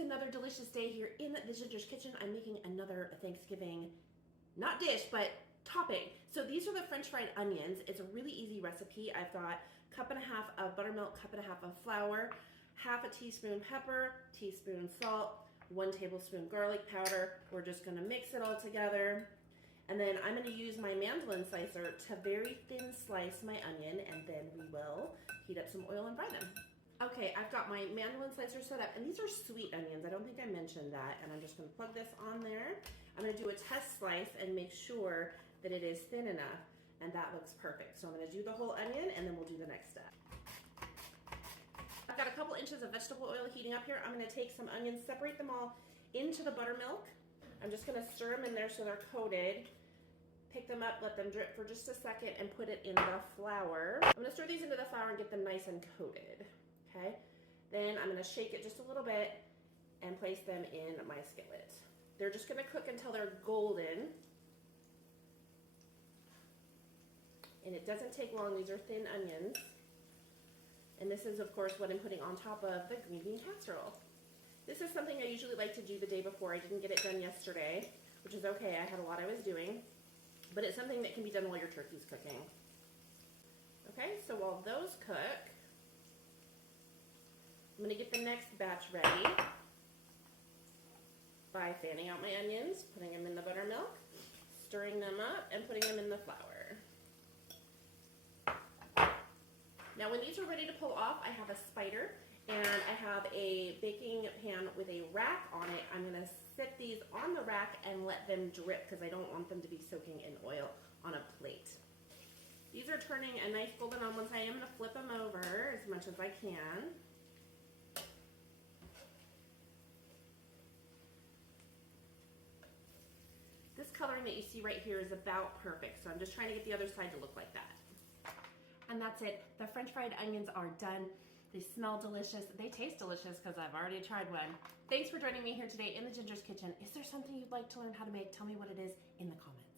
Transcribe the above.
another delicious day here in the Ginger's kitchen. I'm making another Thanksgiving, not dish, but topping. So these are the French fried onions. It's a really easy recipe. I've got 1.5 cups of buttermilk, 1.5 cups of flour, half a teaspoon pepper, teaspoon salt, 1 tablespoon garlic powder. We're just gonna mix it all together. And then I'm gonna use my mandolin slicer to very thin slice my onion, and then we will heat up some oil and fry them. Okay, I've got my mandolin slicer set up, and these are sweet onions. I don't think I mentioned that, and I'm just gonna plug this on there. I'm gonna do a test slice and make sure that it is thin enough, and that looks perfect. So I'm gonna do the whole onion, and then we'll do the next step. I've got a couple inches of vegetable oil heating up here. I'm gonna take some onions, separate them all into the buttermilk. I'm just gonna stir them in there so they're coated. Pick them up, let them drip for just a second, and put it in the flour. I'm gonna stir these into the flour and get them nice and coated. Okay, then I'm gonna shake it just a little bit and place them in my skillet. They're just gonna cook until they're golden. And it doesn't take long, these are thin onions. And this is of course what I'm putting on top of the green bean casserole. This is something I usually like to do the day before. I didn't get it done yesterday, which is okay, I had a lot I was doing. But it's something that can be done while your turkey's cooking. Okay, so while those cook, I'm gonna get the next batch ready by fanning out my onions, putting them in the buttermilk, stirring them up, and putting them in the flour. Now when these are ready to pull off, I have a spider and I have a baking pan with a rack on it. I'm gonna sit these on the rack and let them drip because I don't want them to be soaking in oil on a plate. These are turning a nice golden on. Once I am gonna flip them over as much as I can. This coloring that you see right here is about perfect, so I'm just trying to get the other side to look like that. And that's it. The French fried onions are done. They smell delicious. They taste delicious because I've already tried one. Thanks for joining me here today in the Ginger's Kitchen. Is there something you'd like to learn how to make? Tell me what it is in the comments.